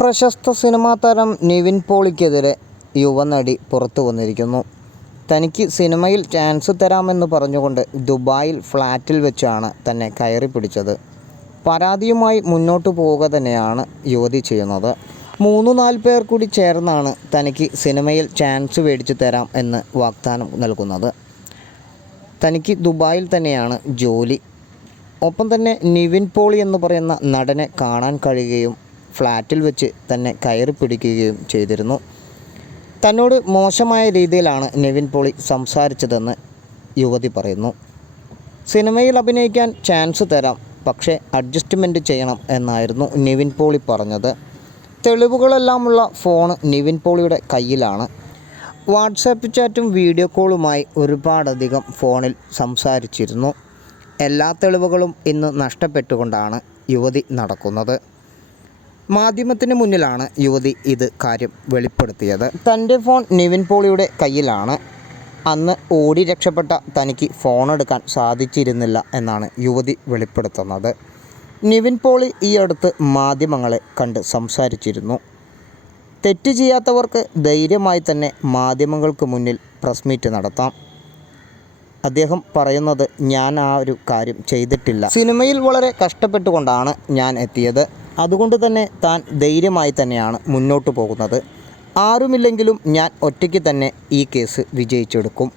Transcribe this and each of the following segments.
പ്രശസ്ത സിനിമാ താരം നിവിൻ പോളിക്കെതിരെ യുവനടി പുറത്തു വന്നിരിക്കുന്നു. തനിക്ക് സിനിമയിൽ ചാൻസ് തരാമെന്ന് പറഞ്ഞുകൊണ്ട് ദുബായിൽ ഫ്ലാറ്റിൽ വെച്ചാണ് തന്നെ കയറി പിടിച്ചത്. പരാതിയുമായി മുന്നോട്ട് പോവുക തന്നെയാണ് യുവതി ചെയ്യുന്നത്. മൂന്ന് നാല് പേർ കൂടി ചേർന്നാണ് തനിക്ക് സിനിമയിൽ ചാൻസ് മേടിച്ചു തരാം എന്ന് വാഗ്ദാനം നൽകുന്നത്. തനിക്ക് ദുബായിൽ തന്നെയാണ് ജോലി. ഒപ്പം തന്നെ നിവിൻ പോളി എന്ന് പറയുന്ന നടനെ കാണാൻ കഴിയുകയും ഫ്ലാറ്റിൽ വെച്ച് തന്നെ കയറി പിടിക്കുകയും ചെയ്തിരുന്നു. തന്നോട് മോശമായ രീതിയിലാണ് നെവിൻ പോളി സംസാരിച്ചതെന്ന് യുവതി പറയുന്നു. സിനിമയിൽ അഭിനയിക്കാൻ ചാൻസ് തരാം പക്ഷേ അഡ്ജസ്റ്റ്മെന്റ് ചെയ്യണം എന്നായിരുന്നു നിവിൻ പോളി പറഞ്ഞത്. തെളിവുകളെല്ലാമുള്ള ഫോൺ നിവിൻ പോളിയുടെ കയ്യിലാണ്. വാട്സാപ്പ് ചാറ്റും വീഡിയോ കോളുമായി ഒരുപാടധികം ഫോണിൽ സംസാരിച്ചിരുന്നു. എല്ലാ തെളിവുകളും ഇന്ന് നഷ്ടപ്പെട്ടുകൊണ്ടാണ് യുവതി നടക്കുന്നത്. മാധ്യമത്തിന് മുന്നിലാണ് യുവതി ഇത് കാര്യം വെളിപ്പെടുത്തിയത്. തന്റെ ഫോൺ നിവിൻ പോളിയുടെ കയ്യിലാണ്. അന്ന് ഓടി രക്ഷപ്പെട്ട തനിക്ക് ഫോൺ എടുക്കാൻ സാധിച്ചിരുന്നില്ല എന്നാണ് യുവതി വെളിപ്പെടുത്തുന്നത്. നിവിൻ പോളി ഈ അടുത്ത് മാധ്യമങ്ങളെ കണ്ട് സംസാരിച്ചിരുന്നു. തെറ്റ് ചെയ്യാത്തവർക്ക് ധൈര്യമായി തന്നെ മാധ്യമങ്ങൾക്ക് മുന്നിൽ പ്രസ് മീറ്റ് നടത്താം. അദ്ദേഹം പറയുന്നത് ഞാൻ ആ ഒരു കാര്യം ചെയ്തിട്ടില്ല. സിനിമയിൽ വളരെ കഷ്ടപ്പെട്ടുകൊണ്ടാണ് ഞാൻ എത്തിയത്. അതുകൊണ്ട് തന്നെ താൻ ധൈര്യമായി തന്നെയാണ് മുന്നോട്ട് പോകുന്നത്. ആരുമില്ലെങ്കിലും ഞാൻ ഒറ്റയ്ക്ക് തന്നെ ഈ കേസ് വിജയിച്ചെടുക്കും.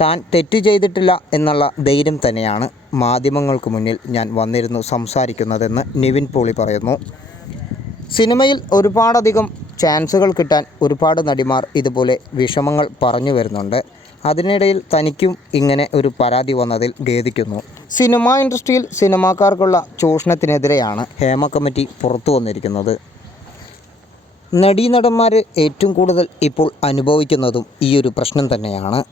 താൻ തെറ്റ് ചെയ്തിട്ടില്ല എന്നുള്ള ധൈര്യം തന്നെയാണ് മാധ്യമങ്ങൾക്ക് മുന്നിൽ ഞാൻ വന്നിരുന്നു സംസാരിക്കുന്നതെന്ന് നിവിൻ പോളി പറയുന്നു. സിനിമയിൽ ഒരുപാടധികം ചാൻസുകൾ കിട്ടാൻ ഒരുപാട് നടിമാർ ഇതുപോലെ വിഷമങ്ങൾ പറഞ്ഞു വരുന്നുണ്ട്. അതിനിടയിൽ തനിക്കും ഇങ്ങനെ ഒരു പരാതി വന്നതിൽ ഖേദിക്കുന്നു. സിനിമാ ഇൻഡസ്ട്രിയിൽ സിനിമാക്കാർക്കുള്ള ചൂഷണത്തിനെതിരെയാണ് ഹേമ കമ്മിറ്റി പുറത്തു വന്നിരിക്കുന്നത്. നടീനടന്മാർ ഏറ്റവും കൂടുതൽ ഇപ്പോൾ അനുഭവിക്കുന്നതും ഈ ഒരു പ്രശ്നം തന്നെയാണ്.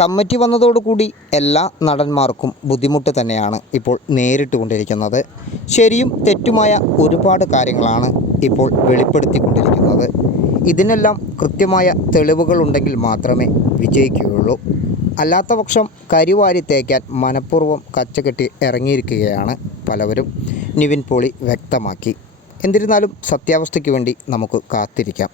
കമ്മിറ്റി വന്നതോടുകൂടി എല്ലാ നടന്മാർക്കും ബുദ്ധിമുട്ട് തന്നെയാണ് ഇപ്പോൾ നേരിട്ട് കൊണ്ടിരിക്കുന്നത് ശരിയും തെറ്റുമായ ഒരുപാട് കാര്യങ്ങളാണ് ഇപ്പോൾ വെളിപ്പെടുത്തിക്കൊണ്ടിരിക്കുന്നത്. ഇതിനെല്ലാം കൃത്യമായ തെളിവുകളുണ്ടെങ്കിൽ മാത്രമേ വിജയിക്കുകയുള്ളൂ. അല്ലാത്ത പക്ഷം കരിവാരി തേക്കാൻ മനഃപൂർവം കച്ചകെട്ടി ഇറങ്ങിയിരിക്കുകയാണ് പലവരും. നിവിൻ പോളി വ്യക്തമാക്കി. എന്നിരുന്നാലും സത്യാവസ്ഥയ്ക്ക് വേണ്ടി നമുക്ക് കാത്തിരിക്കാം.